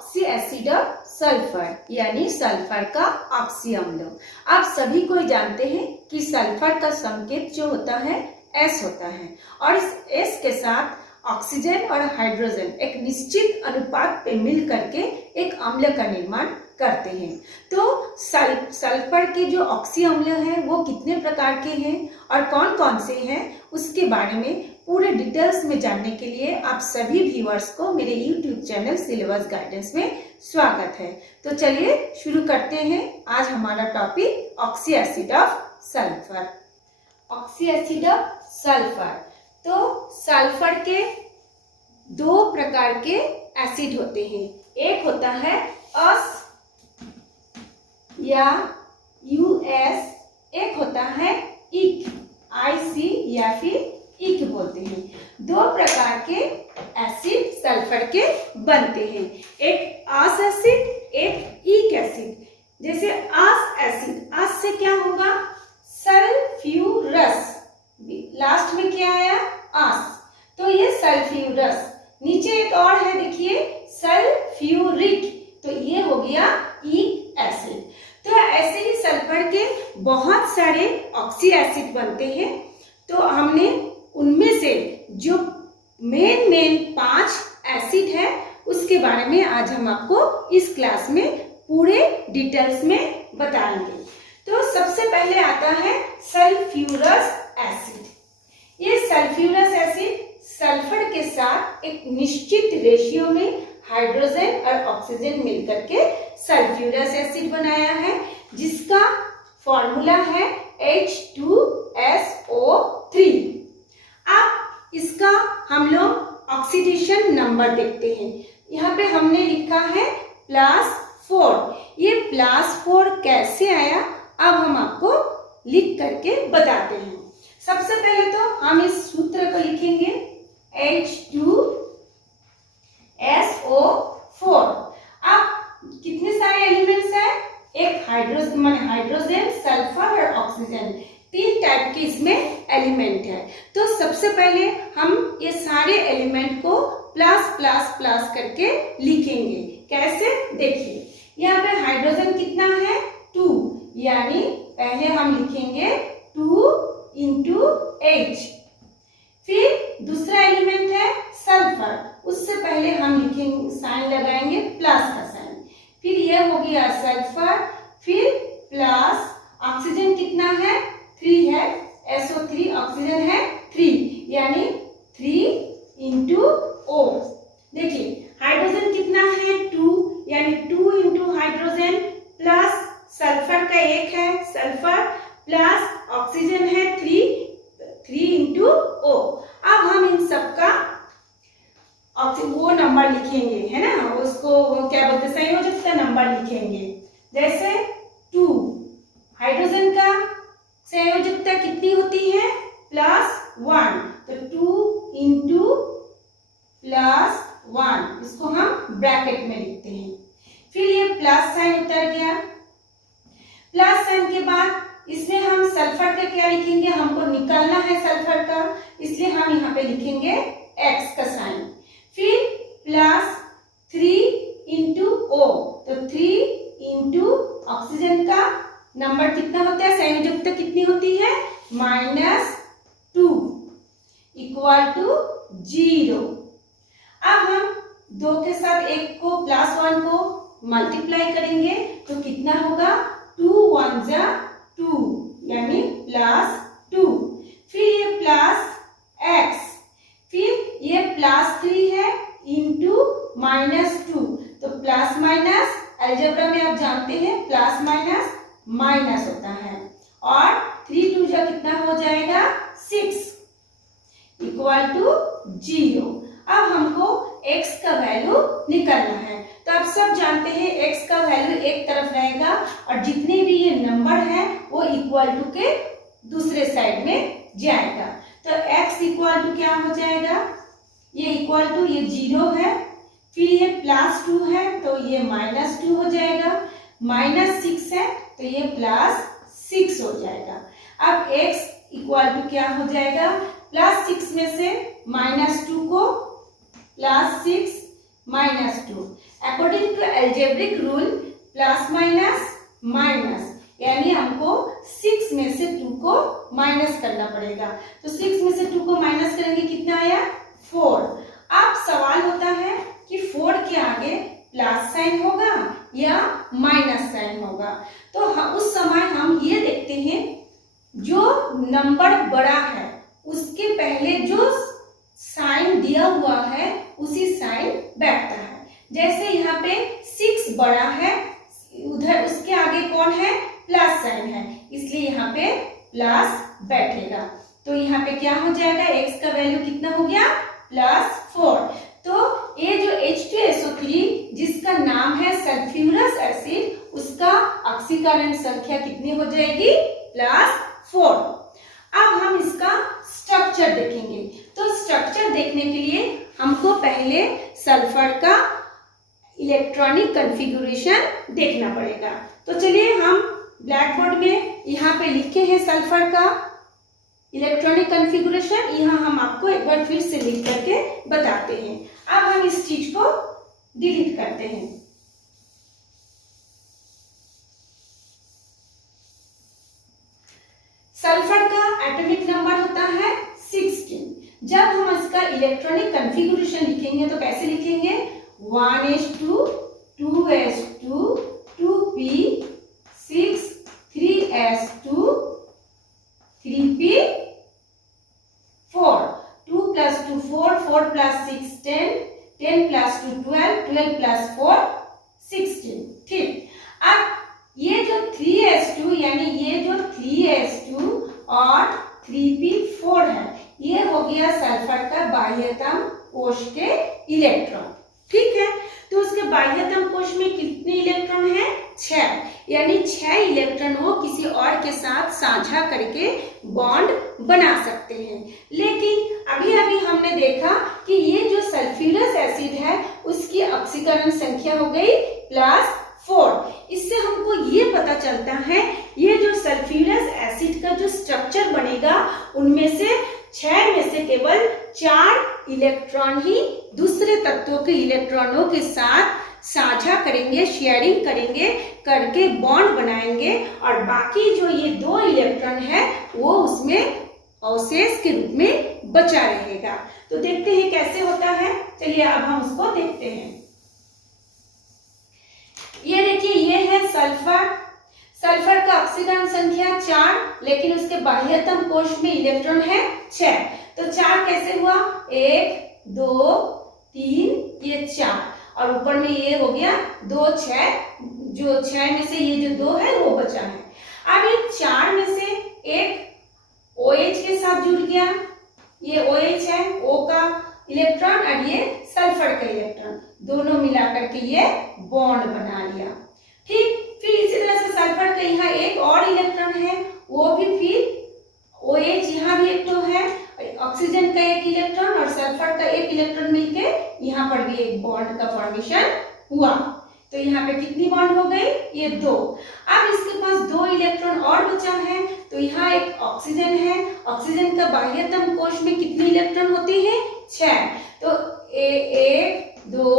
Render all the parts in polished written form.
Oxy acid of sulphur यानी sulphur का oxy अम्ल। आप सभी को जानते हैं कि सल्फर का संकेत जो होता है S होता है और इस S के साथ ऑक्सीजन और हाइड्रोजन एक निश्चित अनुपात पे मिल करके एक अम्ल का निर्माण करते हैं। तो सल्फर के जो ऑक्सी अम्ल हैं वो कितने प्रकार के हैं और कौन कौन से हैं उसके बारे में पूरे डिटेल्स में जानने के लिए आप सभी व्यूअर्स को मेरे YouTube चैनल सिलेबस गाइडेंस में स्वागत है। तो चलिए शुरू करते हैं। आज हमारा topic oxy acid of sulphur. Oxy acid of sulphur. तो सल्फर के दो प्रकार के एसिड होते हैं। एक होता है अस या US, एक होता है इक IC या फिर इक बोलते हैं। दो प्रकार के एसिड सल्फर के बनते हैं, एक अस एसिड, एक इक एसिड। जैसे अस एसिड, अस से क्या होगा सल्फ्यूरस, लास्ट में क्या आया अस, तो ये सल्फ्यूरस। नीचे एक और है देखिए सल्फ्यूरिक, तो ये हो गया इक एसिड। तो ऐसे ही सल्फर के बहुत सारे ऑक्सी एसिड बनते हैं। तो हमने उनमें से जो मेन 5 एसिड है उसके बारे में आज हम आपको इस क्लास में पूरे डिटेल्स में बताएंगे। तो सबसे पहले आता है सल्फ्यूरस एसिड। ये सल्फ्यूरस एसिड सल्फर के साथ एक निश्चित रेशियो में हाइड्रोजन और ऑक्सीजन मिलकर के सल्फ्यूरस एसिड बनाया है, जिसका फॉर्मूला है H2SO3। अब इसका हम लोग ऑक्सीडेशन नंबर देखते हैं। यहाँ पे हमने लिखा है +4। ये +4 कैसे आया अब हम आपको लिख करके बताते हैं। सबसे पहले तो हम इस सूत्र को लिखेंगे H2SO4। अब कितने सारे एलिमेंट्स हैं, एक हाइड्रोजन, सल्फर और ऑक्सीजन, 3 टाइप के इसमें एलिमेंट है। तो सबसे पहले हम ये सारे एलिमेंट को प्लस करके लिखेंगे। कैसे देखिए, यहाँ पे हाइड्रोजन कितना है 2, यानी पहले हम लिखेंगे 2 × H। फिर दूसरा एलिमेंट है सल्फर, उससे पहले हम लिखेंगे, साइन लगाएंगे प्लस का साइन। फिर ये हो गया सल्फर, फिर प्लस ऑक्सीजन कितना है 3 है, SO3 ऑक्सीजन है 3, यानी 3 × O। देखिए हाइड्रोजन कितना है 2, यानी 2 × हाइड्रोजन प्लस सल्फर का 1 है सल्फर प्लस ऑक्सीजन है 3 × O। अब हम इन सब का वो नंबर लिखेंगे, है ना, उसको वो क्या बोलते हैं संयोजकता नंबर लिखेंगे। जैसे 2 हाइड्रोजन का संयोजकता कितनी होती है +1, तो 2 × +1, इसको हम ब्रैकेट में लिखते हैं। फिर ये प्लस साइन उतर गया। प्लस साइन के बाद इसमें हम सल्फर का क्या लिखेंगे, हमको निकालना है सल्फर का, इसलिए हम यहाँ पे लिखेंगे X का साइन। फिर +3 × O, तो 3 × ऑक्सीजन का नंबर कितना होता है, संयोजकता कितनी होती है -2 = 0। अब हम 2 के साथ 1 को +1 को मल्टीप्लाई करेंगे तो कितना होगा 2 × 1 = 2, यानी +2। फिर ये प्लस X, फिर ये +3 है × -2, तो प्लस माइनस अलजेब्रा में आप जानते हैं प्लस माइनस माइनस होता है, और 3 × 2 कितना हो जाएगा 6 = 0। अब हमको X का वैल्यू निकालना है। तो आप सब जानते हैं X का वैल्यू एक तरफ रहेगा और जितने भी ये नंबर है वो = के दूसरे साइड में जाएगा। तो X = क्या हो जाएगा, ये ये 0 है, फिर ये +2 है तो ये -2 हो जाएगा, -6 है तो ये +6 हो जाएगा। अब X = क्या हो जाएगा, +6 में से -2 को +6 -2 according to algebraic rule plus minus minus, यानी हमको 6 में से 2 को माइनस करना पड़ेगा। तो 6 में से 2 को माइनस करेंगे, कितना आया 4। अब सवाल होता है कि 4 के आगे प्लस साइन होगा या माइनस साइन होगा। तो उस समय हम ये देखते हैं जो नंबर बड़ा है उसके पहले जो साइन दिया हुआ है उसी साइन बैठता है। जैसे यहाँ पे 6 बड़ा है, उधर उसके आगे कौन है, प्लस साइन है, इसलिए यहाँ पे प्लस बैठेगा। तो यहाँ पे क्या हो जाएगा, x का वैल्यू कितना हो गया +4। तो ये जो H2SO3 जिसका नाम है सल्फ्यूरस एसिड, उसका ऑक्सीकरण संख्या कितनी हो जाएगी +4। अब हम इसका स्ट्रक्चर देखेंगे। तो स्ट्रक्चर देखने के लिए हमको पहले सल्फर का इलेक्ट्रॉनिक कॉन्फ़िगरेशन देखना पड़ेगा। तो चलिए हम ब्लैक बोर्ड में यहाँ पे लिखे हैं सल्फर का इलेक्ट्रॉनिक कॉन्फ़िगरेशन, यहाँ हम आपको एक बार फिर से लिख करके बताते हैं। अब हम इस चीज को डिलीट करते हैं। सल्फर का एटॉमिक नंबर होता है 16। जब हम इसका इलेक्ट्रॉनिक कॉन्फ़िगरेशन लिखेंगे तो कैसे लिखेंगे, 1s2 2s2 2p 6 3s2 3p 4 2 plus 2 4 4 plus 6 10 10 plus 2 12 12 plus 4 16। ठीक, अब ये जो 3s2 यानी ये जो 3s2 और 3p4 है, ये हो गया सल्फर का बाह्यतम कोश के इलेक्ट्रॉन। ठीक है, तो उसके बाह्यतम कोश में कितने इलेक्ट्रॉन है, 6, यानी 6 इलेक्ट्रॉन वो किसी और के साथ साझा करके बॉन्ड बना सकते हैं। लेकिन अभी अभी हमने देखा कि ये जो सल्फ्यूरस एसिड है उसकी ऑक्सीकरण संख्या हो गई +4। इससे हमको ये पता चलता है ये जो सल्फ्यूरस एसिड का जो स्ट्रक्चर बनेगा उनमें से 6 में से केवल 4 इलेक्ट्रॉन ही दूसरे तत्वों के इलेक्ट्रॉनों के साथ साझा करेंगे, शेयरिंग करेंगे, करके बॉन्ड बनाएंगे, और बाकी जो ये 2 इलेक्ट्रॉन है वो उसमें अवशेष के रूप में बचा रहेगा। तो देखते हैं कैसे होता है। चलिए अब हम उसको देखते हैं। ये देखिए, ये है सल्फर। सल्फर का ऑक्सीकरण संख्या 4, लेकिन उसके बाह्यतम कोश में इलेक्ट्रॉन है 6। तो 4 कैसे हुआ, 1 2 3, ये 4, और ऊपर में ये हो गया 2 6, जो 6 में से ये जो 2 है वो बचा है। अब ये 4 में से एक OH के साथ जुड़ गया, ये OH है, O का इलेक्ट्रॉन, और ये सल्फर का इलेक्ट्रॉन, दोनों मिलाकर के ये बॉन्ड बना लिया। ठीक, फिर इसी तरह से सल्फर का यहाँ एक और इलेक्ट्रॉन है, वो भी फिर OH, यहाँ भी एक तो है, ऑक्सीजन का एक इलेक्ट्रॉन और सल्फर का एक इलेक्ट्रॉन मिलके यहाँ पर भी एक बॉन्ड का फॉर्मेशन हुआ। तो यहाँ पे कितनी बॉन्ड हो गई, ये 2। अब इसके पास 2 इलेक्ट्रॉन और बचा है, तो यहाँ एक ऑक्सीजन है। ऑक्सीजन का बाह्यतम कोश में कितने इलेक्ट्रॉन होते हैं, 6। तो 1 2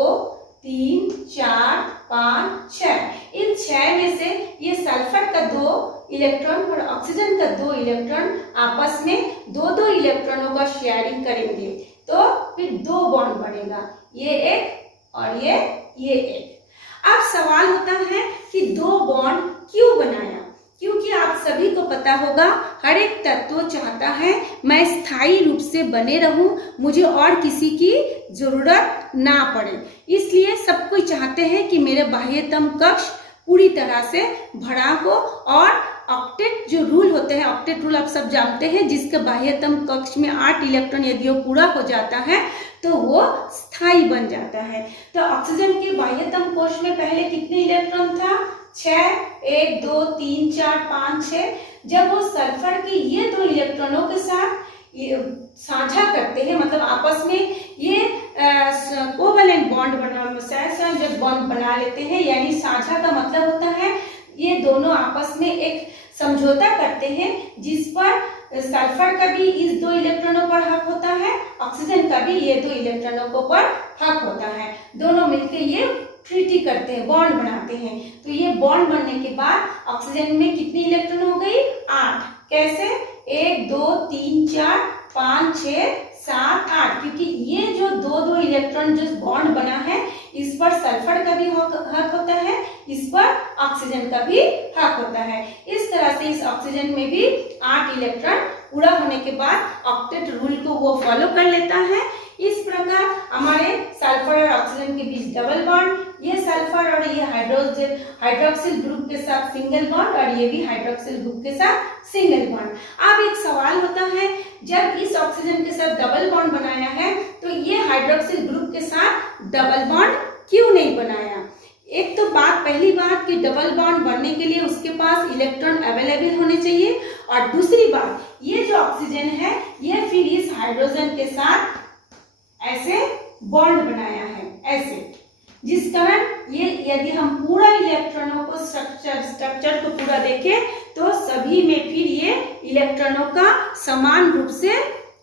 3 4 5 6, इन 6 में से ये सल्फर का 2 इलेक्ट्रॉन और ऑक्सीजन का 2 इलेक्ट्रॉन आपस में 2 इलेक्ट्रॉनों का शेयरिंग करेंगे, तो फिर 2 बॉन्ड बनेगा, ये एक और ये एक। अब सवाल होता है कि 2 बॉन्ड क्यों बनाया, क्योंकि आप सभी को पता होगा हर एक तत्व चाहता है मैं स्थायी रूप से बने रहूं, मुझे और किसी की जरूरत ना पड़े, इसलिए सब कोई चाहते हैं कि मेरे बाह्यतम कक्ष पूरी तरह से भरा हो। और ऑक्टेट जो रूल होते हैं, ऑक्टेट रूल आप सब जानते हैं, जिसके बाह्यतम कक्ष में 8 इलेक्ट्रॉन यदि वो पूरा हो जाता है तो वो स्थायी बन जाता है। तो ऑक्सीजन के बाह्यतम कोश में पहले कितने इलेक्ट्रॉन था, 6, 1 2 3 4 5 6। जब वो सल्फर के ये 2 इलेक्ट्रॉनों के साथ साझा करते हैं, मतलब आपस में ये कोवैलेंट बॉन्ड जब बॉन्ड बना लेते हैं, यानी साझा का मतलब होता है ये दोनों आपस में एक समझौता करते हैं जिस पर सल्फर का भी इस 2 इलेक्ट्रॉनों पर हक होता है, ऑक्सीजन का भी ये 2 इलेक्ट्रॉनों पर हक होता है, दोनों मिलकर ये ट्रीटी करते हैं, बॉन्ड बनाते हैं। तो ये बॉन्ड बनने के बाद ऑक्सीजन में कितनी इलेक्ट्रॉन हो गई? 8। कैसे? 1 2 3 4 5 6 7 8, क्योंकि ये जो दो इलेक्ट्रॉन जो बॉन्ड बना है इस पर सल्फर का भी हक होता है, इस पर ऑक्सीजन का भी हक होता है। इस तरह से इस ऑक्सीजन में भी 8 इलेक्ट्रॉन पूरा होने के बाद ऑक्टेट रूल को वो फॉलो कर लेता है। इस प्रकार हमारे सल्फर और ऑक्सीजन के बीच डबल बॉन्ड, ये सल्फर और ये हाइड्रोक्सिल ग्रुप के साथ सिंगल बॉन्ड और ये भी हाइड्रोक्सिल ग्रुप के साथ सिंगल बॉन्ड। अब एक सवाल होता है, जब इस ऑक्सीजन के साथ डबल बॉन्ड बनाया है तो ये हाइड्रोक्सिल ग्रुप के साथ डबल बॉन्ड क्यों नहीं बनाया? एक तो पहली बात कि डबल बॉन्ड बनने के लिए उसके पास इलेक्ट्रॉन अवेलेबल होने चाहिए, और दूसरी बात ये जो ऑक्सीजन है ये फिर इस हाइड्रोजन के साथ ऐसे बॉन्ड बनाया है, ऐसे, जिस कारण ये यदि हम पूरा इलेक्ट्रॉनों को स्ट्रक्चर को पूरा देखें तो सभी में फिर ये इलेक्ट्रॉनों का समान रूप से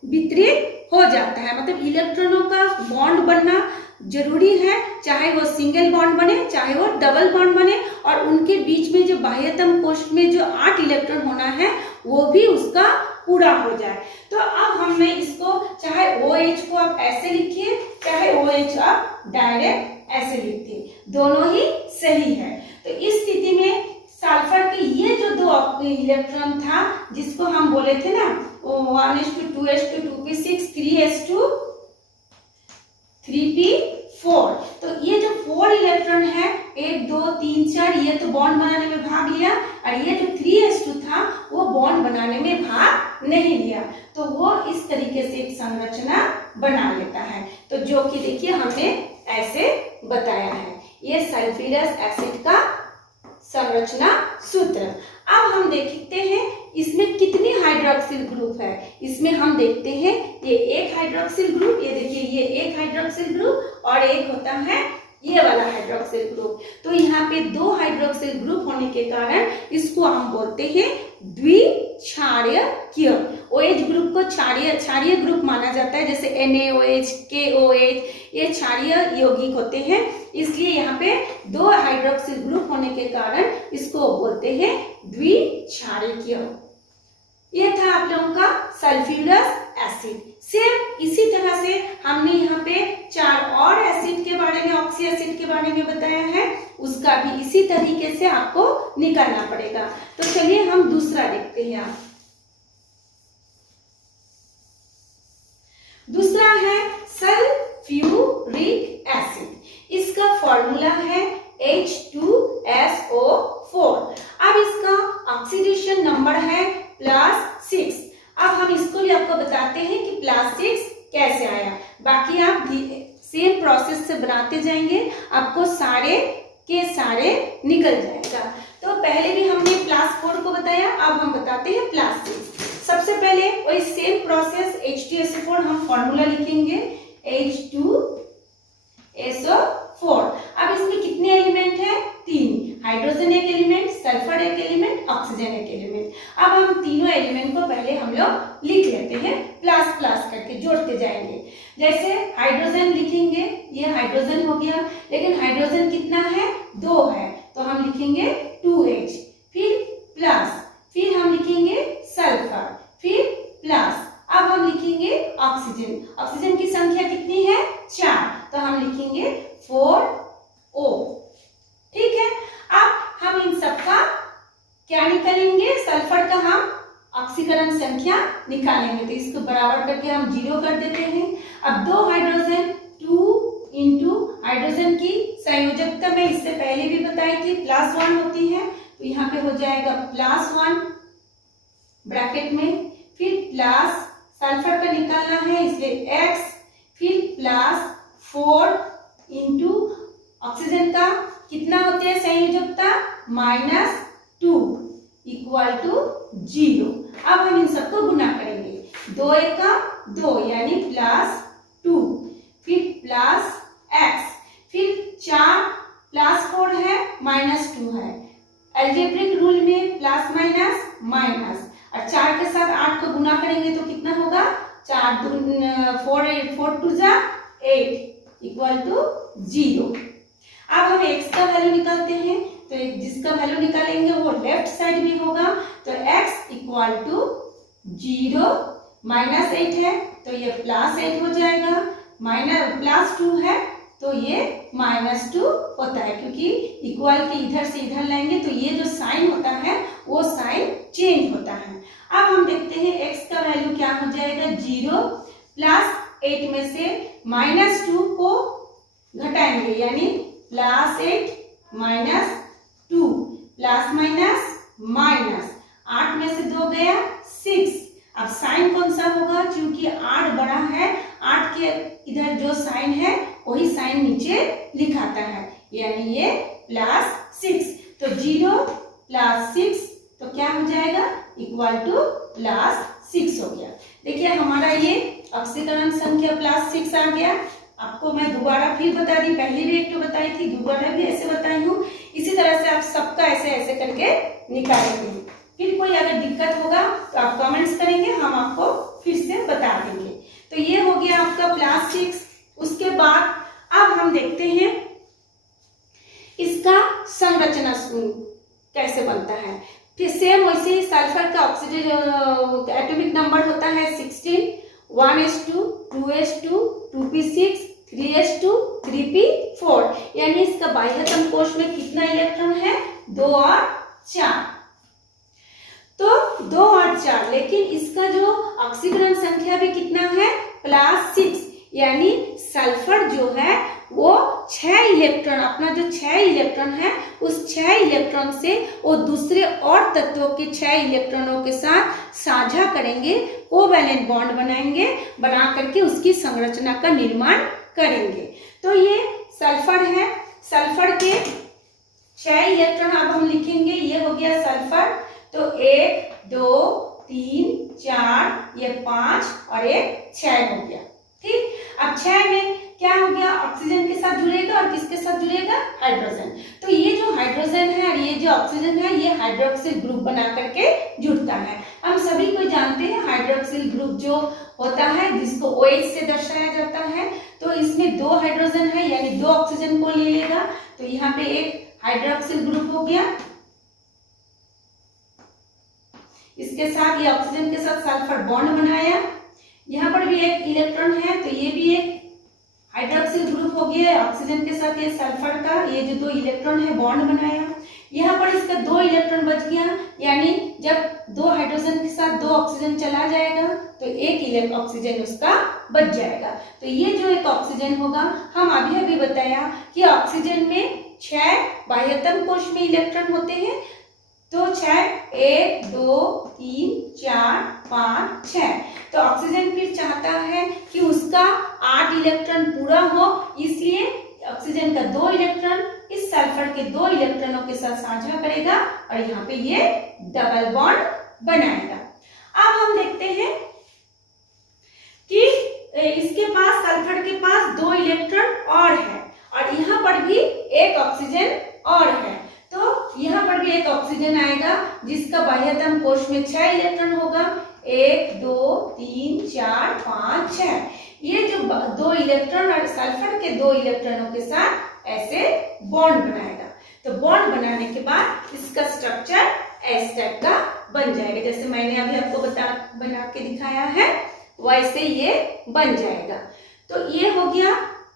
वितरित हो जाता है। मतलब इलेक्ट्रॉनों का बॉन्ड बनना जरूरी है, चाहे वो सिंगल बॉन्ड बने चाहे वो डबल बॉन्ड बने, और उनके बीच में जो बाह्यतम कोष्ठ में जो 8 इलेक्ट्रॉन होना है वो भी उसका पूरा हो जाए। तो अब हमने इसको चाहे OH को आप ऐसे लिखिए चाहे OH आप डायरेक्ट ऐसे लिखिए, दोनों ही सही है। तो इस स्थिति में सल्फर के ये जो 2 इलेक्ट्रॉन था जिसको हम बोले थे ना 1s2 2s2 2p6 3s2 3p4, तो ये जो 4 इलेक्ट्रॉन है 1 2 3 4 ये तो बॉन्ड बनाने में भाग लिया, और ये जो 3s2 था वो बॉन्ड बनाने में भाग नहीं लिया, तो वो इस तरीके से एक संरचना बना लेता है। तो जो कि देखिए हमने ऐसे बताया है, ये सल्फ्यूरस एसिड का संरचना सूत्र। अब हम देखते हैं इसमें कितनी हाइड्रोक्सिल ग्रुप है। इसमें हम देखते हैं ये एक हाइड्रोक्सिल ग्रुप, ये देखिए ये एक हाइड्रोक्सिल ग्रुप और एक होता है ये वाला हाइड्रोक्सिल ग्रुप। तो यहाँ पे 2 हाइड्रोक्सिल ग्रुप होने के कारण इसको हम बोलते हैं द्विक्षारीय। OH ग्रुप को क्षारीय ग्रुप माना जाता है, जैसे NaOH KOH ये क्षारीय यौगिक होते हैं, इसलिए यहाँ पे 2 हाइड्रोक्सिल ग्रुप होने के कारण इसको बोलते हैं द्विक्षारीय। ये था आप लोगों का सल्फ्यूरस एसिड। सेम इसी तरह से हमने यहाँ पे 4 और एसिड के बारे में, ऑक्सी एसिड के बारे में बताया है, उसका भी इसी तरीके से आपको निकालना पड़ेगा। तो चलिए हम दूसरा देखते हैं। आप दूसरा है सल्फ्यूरिक एसिड, इसका फॉर्मूला है H2SO4। अब इसका ऑक्सीडेशन नंबर है +6। अब हम इसको भी आपको बताते हैं कि +6 कैसे आया, बाकी आप सेम प्रोसेस से बनाते जाएंगे, आपको सारे के सारे निकल जाएगा। तो पहले भी हमने +4 को बताया, अब हम बताते हैं +6। सबसे पहले वही सेम प्रोसेस H2SO4 हम फॉर्मूला लिखेंगे H2SO4। अब इसमें कितने एलिमेंट है? 3, हाइड्रोजन एक एलिमेंट, सल्फर एक एलिमेंट, ऑक्सीजन एक एलिमेंट। अब हम तीनों एलिमेंट को पहले हम लोग लिख लेते हैं, प्लस प्लस करके जोड़ते जाएंगे। जैसे हाइड्रोजन लिखेंगे, ये हाइड्रोजन हो गया, लेकिन हाइड्रोजन कितना है? 2 है, तो हम लिखेंगे 2H, फिर प्लस, फिर हम लिखेंगे सल्फर, फिर प्लस। अब हम लिखेंगे ऑक्सीजन, ऑक्सीजन की संख्या कितनी है? 4, तो हम लिखेंगे 4O। ठीक है, अब हम इन सबका क्या निकालेंगे? सल्फर का हम ऑक्सीकरण संख्या निकालेंगे, तो इसको बराबर करके हम 0 कर देते हैं। अब 2 हाइड्रोजन, 2 इंटू हाइड्रोजन की संयोजकता में इससे पहले भी बताई थी +1 होती है, तो यहाँ पे हो जाएगा +1 ब्रैकेट में, फिर प्लस सल्फर का निकालना है इसलिए X, फिर +4 इंटू ऑक्सीजन का कितना होती है संयोजकता? -2 इक्वल टू 0। अब हम इन सबको गुना करेंगे, 2 एका 2 यानी +2, फिर +X, फिर 4 +4 है -2 है, अलजेब्रिक रूल में प्लस माइनस माइनस, और 4 के साथ 8 को गुना करेंगे तो कितना होगा? 4 2 जा 8 इक्वल टू 0। अब हम x का वैल्यू निकालते हैं, तो जिसका वैल्यू निकालेंगे वो लेफ्ट साइड में होगा। तो x इक्वल टू 0 माइनस 8 है तो ये +8 हो जाएगा, माइनस +2 है तो ये -2 होता है, क्योंकि इक्वल के इधर से इधर लाएंगे तो ये जो साइन होता है वो साइन चेंज होता है। अब हम देखते हैं x का वैल्यू क्या हो जाएगा, 0 +8 में से -2 को घटाएंगे यानी +8 -2 प्लस माइनस 8 में से 2 गया 6। अब साइन कौन सा होगा, क्योंकि 8 बड़ा है, 8 के इधर जो साइन है वही साइन नीचे लिखाता है, यानी ये +6। तो 0 + 6 तो क्या हो जाएगा, इक्वल टू +6 हो गया। देखिए हमारा ये ऑक्सीकरण संख्या +6 आ गया। आपको मैं दोबारा फिर बता दी, पहले भी एक तो बताई थी, दोबारा भी ऐसे बताई हूँ। इसी तरह से आप सबका ऐसे ऐसे करके निकालेंगे। फिर कोई अगर दिक्कत होगा तो आप कमेंट्स करेंगे, हम आपको फिर से बता देंगे। तो ये हो गया आपका +6। उसके बाद अब हम देखते हैं इसका संरचना कैसे बनता है। फिर सेम वैसे ही सल्फर का ऑक्सीजन एटॉमिक नंबर होता है 16, 1s2, 2s2, 2p6, 3s2, 3p4, यानी इसका बाह्यतम कोश में कितना इलेक्ट्रॉन है, 2 और 4। तो 2 और 4, लेकिन इसका जो ऑक्सीकरण संख्या भी कितना है, +6, यानी सल्फर जो है वो 6 इलेक्ट्रॉन, अपना जो 6 इलेक्ट्रॉन है उस 6 इलेक्ट्रॉन से वो दूसरे और तत्वों के 6 इलेक्ट्रॉनों के साथ साझा करेंगे, कोवैलेंट बॉन्ड बनाएंगे, बना करके उसकी संरचना का निर्माण करेंगे। तो ये सल्फर है, सल्फर के 6 इलेक्ट्रॉन अब हम लिखेंगे, ये हो गया सल्फर। तो 1 2 3 4, ये 5 और एक 6 हो गया। ठीक, अब 6 में क्या हो गया, ऑक्सीजन के साथ जुड़ेगा और किसके साथ जुड़ेगा, हाइड्रोजन। तो ये जो हाइड्रोजन है और ये जो ऑक्सीजन है ये हाइड्रोक्सिल ग्रुप बना करके जुड़ता है। हम सभी को जानते हैं हाइड्रोक्सिल ग्रुप जो होता है जिसको OH से दर्शाया जाता है। तो इसमें 2 हाइड्रोजन है यानी 2 ऑक्सीजन को ले लेगा, तो यहाँ पे एक हाइड्रोक्सिल ग्रुप हो गया। इसके साथ ये ऑक्सीजन के साथ सल्फर बॉन्ड बनाया, यहाँ पर भी एक इलेक्ट्रॉन है तो ये भी एक हाइड्रोक्सिल ग्रुप हो गया। ऑक्सीजन के साथ ये सल्फर का ये जो 2 इलेक्ट्रॉन है बॉन्ड बनाया, यहाँ पर इसका 2 इलेक्ट्रॉन बच गया, यानी जब 2 हाइड्रोजन के साथ 2 ऑक्सीजन चला जाएगा तो एक ऑक्सीजन उसका बच जाएगा। तो ये जो एक ऑक्सीजन होगा, हम अभी बताया कि ऑक्सीजन में 6 बाह्यतम कोश में इलेक्ट्रॉन होते हैं। तो 6, 1 2 3 4 5 6। तो ऑक्सीजन फिर चाहता है कि उसका 8 इलेक्ट्रॉन पूरा हो, इसलिए ऑक्सीजन का 2 इलेक्ट्रॉन इस सल्फर के 2 इलेक्ट्रॉनों के साथ साझा करेगा और यहाँ पे ये डबल बॉन्ड बनाएगा। अब हम देखते हैं कि इसके पास सल्फर के पास 2 इलेक्ट्रॉन और है और यहाँ पर भी एक ऑक्सीजन और है। तो यहाँ पर भी एक ऑक्सीजन आएगा जिसका बाह्यतम कोश में 6 इलेक्ट्रॉन होगा, 1 2 3 4 5 6। ये जो 2 इलेक्ट्रॉन और सल्फर के 2 इलेक्ट्रॉनों के साथ ऐसे बॉन्ड बनाएगा। तो बॉन्ड बनाने के बाद इसका स्ट्रक्चर इस टाइप का बन जाएगा, जैसे मैंने अभी आपको बना के दिखाया है वैसे ये बन जाएगा। तो ये हो गया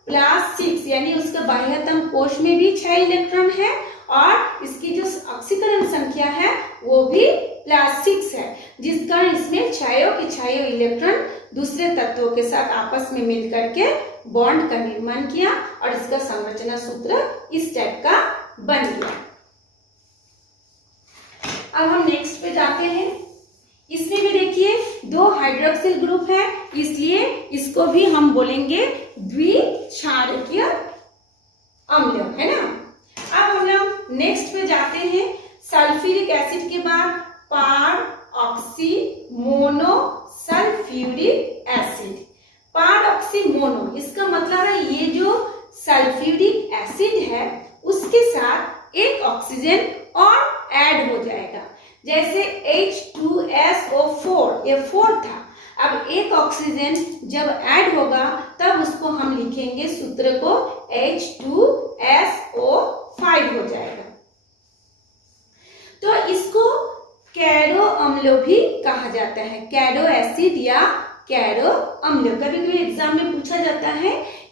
+6, यानी उसका बाह्यतम कोश में भी 6 इलेक्ट्रॉन है और इसकी जो ऑक्सीकरण संख्या है वो भी +6 है, जिस कारण इसमें 6 के 6 इलेक्ट्रॉन दूसरे तत्वों के साथ आपस में मिल करके बॉन्ड का निर्माण किया और इसका संरचना सूत्र इस टाइप का बन गया। अब हम नेक्स्ट पे जाते हैं। इसमें भी देखिए 2 हाइड्रोक्सिल ग्रुप है, इसलिए इसको भी हम बोलेंगे द्विक्षारकीय अम्ल, है ना। अब हम लोग नेक्स्ट पे जाते हैं। सल्फ्यूरिक एसिड के बाद पार ऑक्सी मोनो सल्फ्यूरिक एसिड। पार ऑक्सी मोनो, इसका मतलब है ये जो सल्फ्यूरिक एसिड है उसके साथ एक ऑक्सीजन और ऐड हो जाएगा। जैसे H2SO4 ये 4 था, अब एक ऑक्सीजन जब ऐड होगा तब उसको हम लिखेंगे सूत्र को H2SO4। अम्ल भी कहा जाता है, कैरो एसिड या कैरो अम्ल। कभी कभी एग्जाम में पूछा जाता है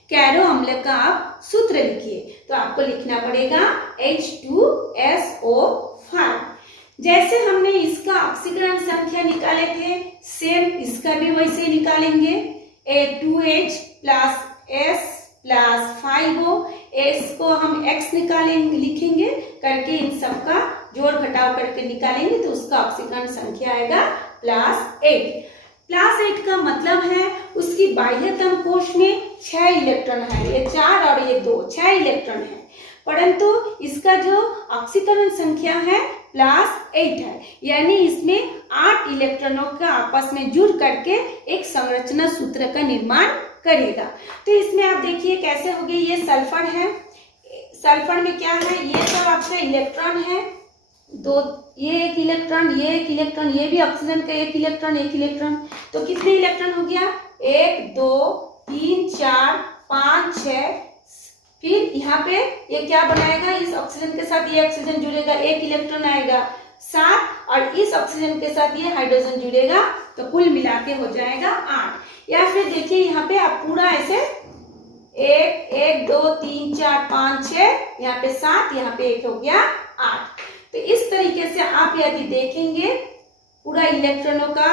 कैरो अम्ल का आप सूत्र लिखिए, तो आपको लिखना पड़ेगा H2SO5। जैसे हमने इसका ऑक्सीकरण संख्या निकाले थे, सेम इसका भी वैसे निकालेंगे। A2H plus S plus 5O, S को हम X निकालेंगे, लिखेंगे करके, इन सबका जोड़ घटाव करके निकालेंगे तो उसका ऑक्सीकरण संख्या आएगा +8। +8 का मतलब है उसकी बाह्यतम कोश में 6 इलेक्ट्रॉन है, ये 4 और ये 2, 6 इलेक्ट्रॉन है, परंतु इसका जो ऑक्सीकरण संख्या है +8 है, यानी इसमें 8 इलेक्ट्रॉनों का आपस में जुड़ करके एक संरचना सूत्र का निर्माण करेगा। तो इसमें आप देखिए कैसे होगी, ये सल्फर है, सल्फर में क्या है, ये सब आपका इलेक्ट्रॉन है, दो, ये एक इलेक्ट्रॉन, ये एक इलेक्ट्रॉन, ये भी ऑक्सीजन का एक इलेक्ट्रॉन, एक इलेक्ट्रॉन, तो कितने इलेक्ट्रॉन हो गया, 1 2 3 4 5 6। फिर यहाँ पे ये क्या बनाएगा, इस ऑक्सीजन के साथ ये ऑक्सीजन जुड़ेगा, एक इलेक्ट्रॉन आएगा 7, और इस ऑक्सीजन के साथ ये हाइड्रोजन जुड़ेगा, तो कुल मिला के हो जाएगा 8। या फिर देखिए यहाँ पे आप पूरा ऐसे 1 1 2 3 4 5 6, यहाँ पे 7, यहाँ पे 1 हो गया 8। तो इस तरीके से आप यदि देखेंगे पूरा इलेक्ट्रॉनों का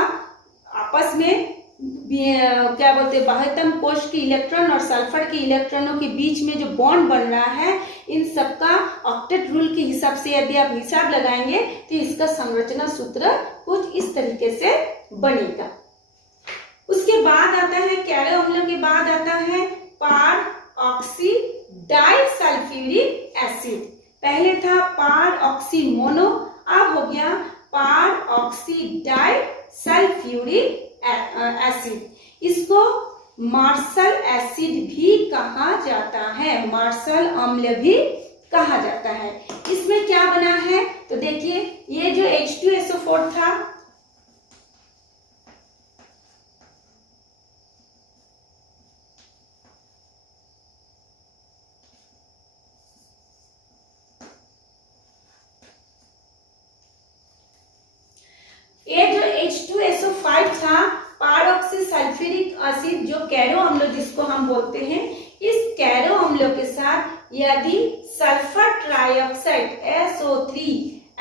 आपस में क्या बोलते हैं, बाह्यतम कोश के इलेक्ट्रॉन और सल्फर के इलेक्ट्रॉनों के बीच में जो बॉन्ड बन रहा है, इन सबका ऑक्टेट रूल के हिसाब से यदि आप हिसाब लगाएंगे तो इसका संरचना सूत्र कुछ इस तरीके से बनेगा। उसके बाद आता है, कैरो अम्ल के बाद आता है पार ऑक्सी डाइसल्फ्यूरिक एसिड। पहले था पार ऑक्सी मोनो, अब हो गया पार ऑक्सी डाइसल्फ्यूरिक एसिड। इसको मार्शल एसिड भी कहा जाता है, मार्शल अम्ल भी कहा जाता है। इसमें क्या बना है, तो देखिए ये जो H2SO4 था, ये जो H2SO5 था, पारऑक्सी सल्फ्यूरिक एसिड, जो कैरो अम्ल जिसको हम बोलते हैं, इस कैरो अम्ल के साथ यदि सल्फर ट्राइऑक्साइड SO3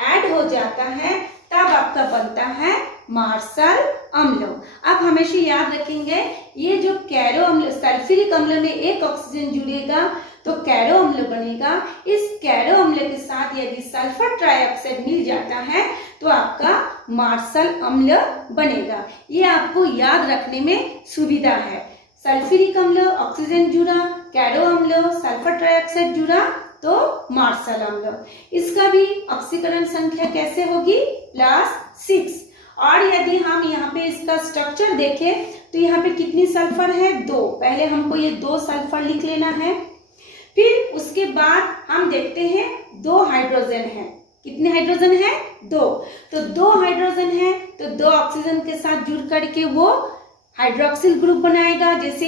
ऐड हो जाता है, तब आपका बनता है मार्शल अम्ल। आप हमेशा याद रखेंगे, ये जो कैरो अम्ल, सल्फ्यूरिक अम्ल में एक ऑक्सीजन जुड़ेगा तो कैरो अम्ल बनेगा। इस कैरो अम्ल के साथ यदि सल्फर ट्राइऑक्साइड मिल जाता है तो आपका मार्शल अम्ल बनेगा। ये आपको याद रखने में सुविधा है। सल्फ्यूरिक अम्ल, ऑक्सीजन जुड़ा, कैरो अम्ल, सल्फर ट्राइऑक्साइड जुड़ा तो मार्शल अम्ल। इसका भी ऑक्सीकरण संख्या कैसे होगी, +6। और यदि हम यहाँ पे इसका स्ट्रक्चर देखें तो यहाँ पे कितनी सल्फर है, 2। पहले हमको ये 2 सल्फर लिख लेना है। फिर उसके बाद हम देखते हैं 2 हाइड्रोजन है। कितने हाइड्रोजन है, 2। तो 2 हाइड्रोजन है तो 2 ऑक्सीजन के साथ जुड़ करके वो हाइड्रोक्सिल ग्रुप बनाएगा। जैसे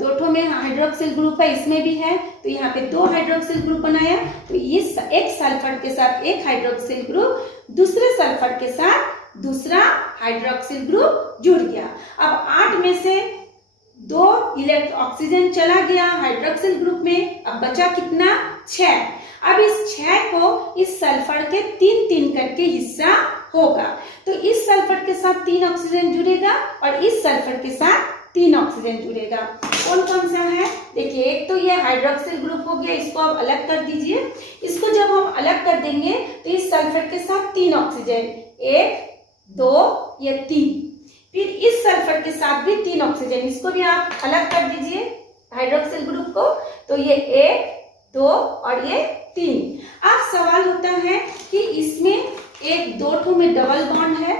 दोठों में हाइड्रोक्सिल ग्रुप है, इसमें भी है, तो यहाँ पे 2 हाइड्रोक्सिल ग्रुप बनाया। तो इस एक सल्फर के साथ एक हाइड्रोक्सिल ग्रुप, दूसरे सल्फर के साथ दूसरा हाइड्रोक्सिल ग्रुप जुड़ गया। अब 8 में से 2 ऑक्सीजन चला गया हाइड्रोक्सिल ग्रुप में, अब बचा कितना, 6। अब इस 6 को इस सल्फर के 3-3 करके हिस्सा होगा। तो इस सल्फर के साथ 3 ऑक्सीजन जुड़ेगा और इस सल्फर के साथ 3 ऑक्सीजन जुड़ेगा। कौन कौन सा है, देखिए एक तो ये हाइड्रोक्सिल ग्रुप हो गया, इसको आप अलग कर दीजिए। इसको जब हम अलग कर देंगे तो इस सल्फर के साथ 3 ऑक्सीजन, 1 2 ये 3। फिर इस सल्फर के साथ भी 3 ऑक्सीजन, इसको भी आप अलग कर दीजिए हाइड्रोक्सिल ग्रुप को, तो ये 1 2 और ये 3। अब सवाल होता है कि इसमें एक 2 में डबल बॉन्ड है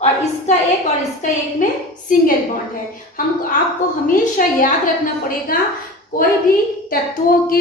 और इसका एक और इसका एक में सिंगल बॉन्ड है। हमको आपको हमेशा याद रखना पड़ेगा, कोई भी तत्वों के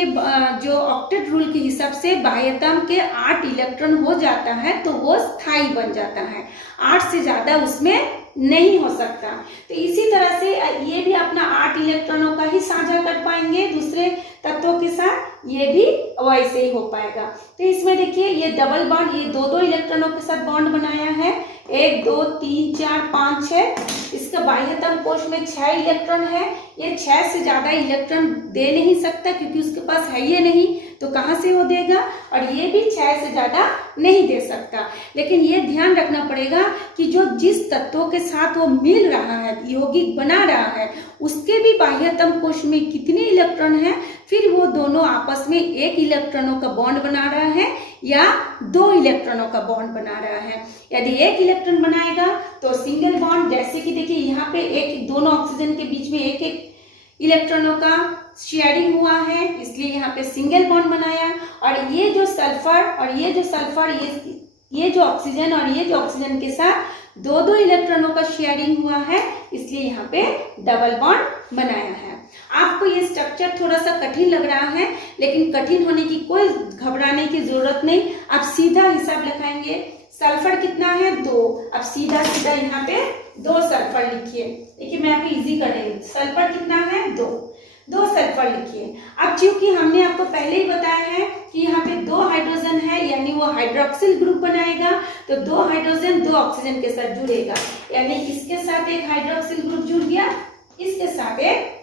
जो ऑक्टेट रूल के हिसाब से बाह्यतम के 8 इलेक्ट्रॉन हो जाता है तो वो स्थायी बन जाता है, 8 से ज्यादा उसमें नहीं हो सकता। तो इसी तरह से ये भी अपना 8 इलेक्ट्रॉनों का ही साझा कर पाएंगे दूसरे तत्वों के साथ, ये भी वैसे ही हो पाएगा। तो इसमें देखिए ये डबल बॉन्ड, ये दो दो इलेक्ट्रॉनों के साथ बॉन्ड बनाया है, 1 2 3 4 5 6। इसका बाह्यतम कोश में 6 इलेक्ट्रॉन है। ये 6 से ज्यादा इलेक्ट्रॉन दे नहीं सकता क्योंकि उसके पास है ये नहीं, तो कहाँ से वो देगा। और ये भी 6 से ज्यादा नहीं दे सकता। लेकिन ये ध्यान रखना पड़ेगा कि जो जिस तत्वों के साथ वो मिल रहा है, यौगिक बना रहा है, उसके भी बाह्यतम कोश में कितने इलेक्ट्रॉन है, फिर वो दोनों आपस में 1 इलेक्ट्रॉनों का बॉन्ड बना रहा है या 2 इलेक्ट्रॉनों का बॉन्ड बना रहा है। यदि 1 इलेक्ट्रॉन बनाएगा तो सिंगल बॉन्ड, जैसे कि देखिए यहाँ पे एक दोनों ऑक्सीजन के बीच में 1 इलेक्ट्रॉनों का शेयरिंग हुआ है, इसलिए यहाँ पे सिंगल बॉन्ड बनाया। और ये जो सल्फर और ये जो सल्फर, ये जो ऑक्सीजन और ये जो ऑक्सीजन के साथ 2 इलेक्ट्रॉनों का शेयरिंग हुआ है, इसलिए यहाँ पे डबल बॉन्ड बनाया है। आपको ये स्ट्रक्चर थोड़ा सा कठिन लग रहा है, लेकिन कठिन होने की कोई घबराने की जरूरत नहीं। आप सीधा हिसाब लगाएंगे। सल्फर कितना है 2, अब सीधा सीधा यहाँ पे 2 सल्फर लिखिए। देखिए मैं आपको इजी कर रही हूँ। सल्फर कितना है 2 सल्फर लिखिए। अब चूंकि हमने आपको पहले ही बताया है कि यहाँ पे 2 हाइड्रोजन है, यानी वो हाइड्रोक्सिल ग्रुप बनाएगा, तो 2 हाइड्रोजन 2 ऑक्सीजन के साथ जुड़ेगा, यानी इसके साथ एक हाइड्रोक्सिल ग्रुप जुड़ गया, इसके साथ एक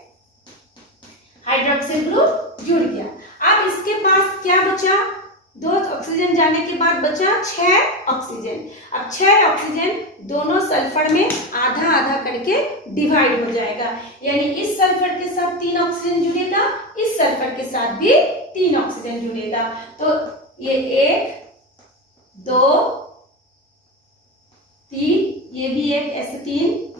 हाइड्रोक्सिल ग्रुप जुड़ गया। अब इसके पास क्या बचा, 2 ऑक्सीजन जाने के बाद बचा 6 ऑक्सीजन। अब 6 ऑक्सीजन दोनों सल्फर में आधा आधा करके डिवाइड हो जाएगा, यानी इस सल्फर के साथ 3 ऑक्सीजन जुड़ेगा, इस सल्फर के साथ भी 3 ऑक्सीजन जुड़ेगा। तो ये 1 2 3, ये भी एक, ऐसे 3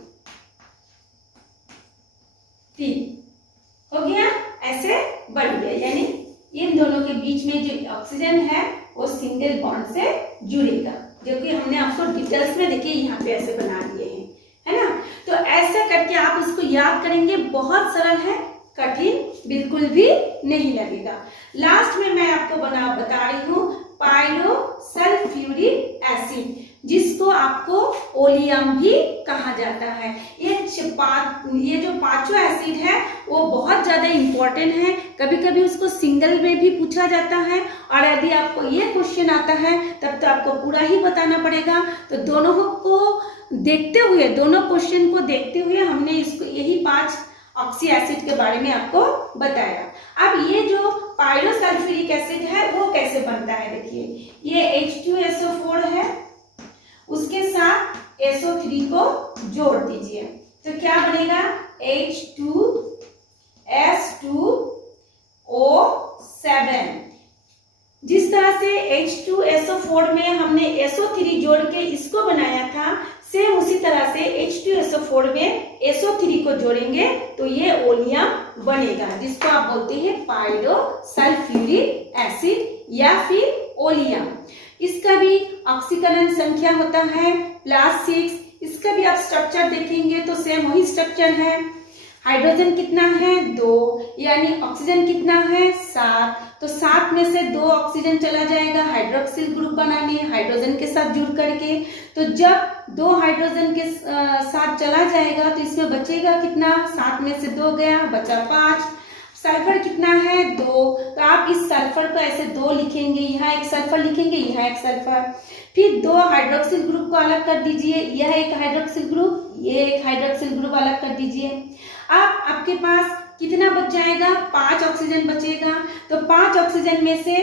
हो गया, ऐसे बढ़ गया, यानी इन दोनों के बीच में जो ऑक्सीजन है वो सिंगल बॉन्ड से जुड़ेगा, जो कि हमने आपको डिटेल्स में देखिए यहाँ पे ऐसे बना दिए हैं, है ना। तो ऐसे करके आप इसको याद करेंगे, बहुत सरल है, कठिन बिल्कुल भी नहीं लगेगा। लास्ट में मैं आपको बता रही हूँ पायरोसल्फ्यूरिक एसिड, जिसको आपको ओलियम भी कहा जाता है। ये जो 5वां एसिड है वो बहुत ज्यादा इंपॉर्टेंट है। कभी कभी उसको सिंगल में भी पूछा जाता है, और यदि आपको ये क्वेश्चन आता है तब तो आपको पूरा ही बताना पड़ेगा। तो दोनों को देखते हुए, दोनों क्वेश्चन को देखते हुए हमने इसको यही 5 ऑक्सी एसिड के बारे में आपको बताया। अब ये जो पायरोसल्फ्यूरिक एसिड है वो कैसे बनता है, देखिए ये H2SO4 है, उसके साथ SO3 को जोड़ दीजिए, तो क्या बनेगा H2S2O7। जिस तरह से H2SO4 में हमने SO3 जोड़ के इसको बनाया था, सेम उसी तरह से H2SO4 में SO3 को जोड़ेंगे तो ये ओलियम बनेगा, जिसको आप बोलते हैं पायरोसल्फ्यूरिक एसिड या फिर ओलियम। इसका भी ऑक्सीकरण संख्या होता है +6। इसका भी आप स्ट्रक्चर देखेंगे तो सेम वही स्ट्रक्चर है। हाइड्रोजन कितना है 2, यानी ऑक्सीजन कितना है 7, तो 7 में से 2 ऑक्सीजन चला जाएगा हाइड्रोक्सिल ग्रुप बनाने हाइड्रोजन के साथ जुड़ करके। तो जब 2 हाइड्रोजन के साथ चला जाएगा तो इसमें बचेगा कितना, 7 में से 2 गया, बचा 5। सल्फर कितना है 2, तो आप इस सल्फर को ऐसे 2 लिखेंगे, यहाँ एक सल्फर लिखेंगे, यहाँ एक सल्फर, फिर 2 हाइड्रोक्सिल ग्रुप को अलग कर दीजिए, यह एक हाइड्रोक्सिल ग्रुप, ये एक हाइड्रोक्सिल ग्रुप अलग कर दीजिए। अब आपके पास कितना बच जाएगा, 5 ऑक्सीजन बचेगा। तो 5 ऑक्सीजन में से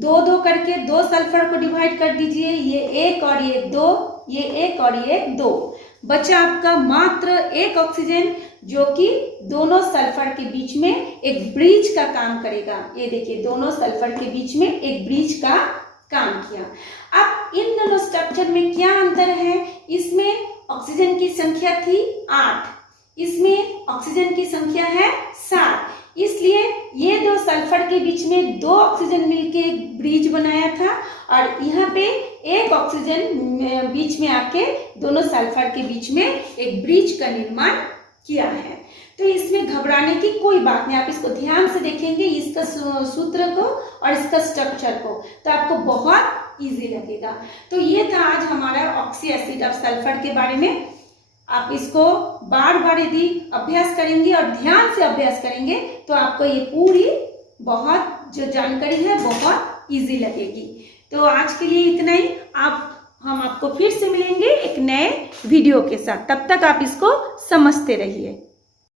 2 करके 2 सल्फर को डिवाइड कर दीजिए, ये 1 और ये 2, ये 1 और ये 2, बचा आपका मात्र 1 ऑक्सीजन, जो कि दोनों सल्फर के बीच में एक ब्रिज का काम करेगा। ये देखिए दोनों सल्फर के बीच में एक ब्रिज का काम किया। अब इन दोनों स्ट्रक्चर में क्या अंतर है, इसमें ऑक्सीजन की संख्या थी 8, इसमें ऑक्सीजन की संख्या है 7, इसलिए ये 2 सल्फर के बीच में 2 ऑक्सीजन मिलके एक ब्रिज बनाया था, और यहाँ पे 1 ऑक्सीजन बीच में आके दोनों सल्फर के बीच में एक ब्रिज का निर्माण किया है। तो इसमें घबराने की कोई बात नहीं, आप इसको ध्यान से देखेंगे, इसका सूत्र को और इसका स्ट्रक्चर को, तो आपको बहुत इजी लगेगा। तो ये था आज हमारा ऑक्सी एसिड ऑफ सल्फर के बारे में। आप इसको बार बार यदि अभ्यास करेंगे और ध्यान से अभ्यास करेंगे तो आपको ये पूरी बहुत जो जानकारी है बहुत इजी लगेगी। तो आज के लिए इतना ही। हम आपको फिर से मिलेंगे एक नए वीडियो के साथ। तब तक आप इसको समझते रहिए।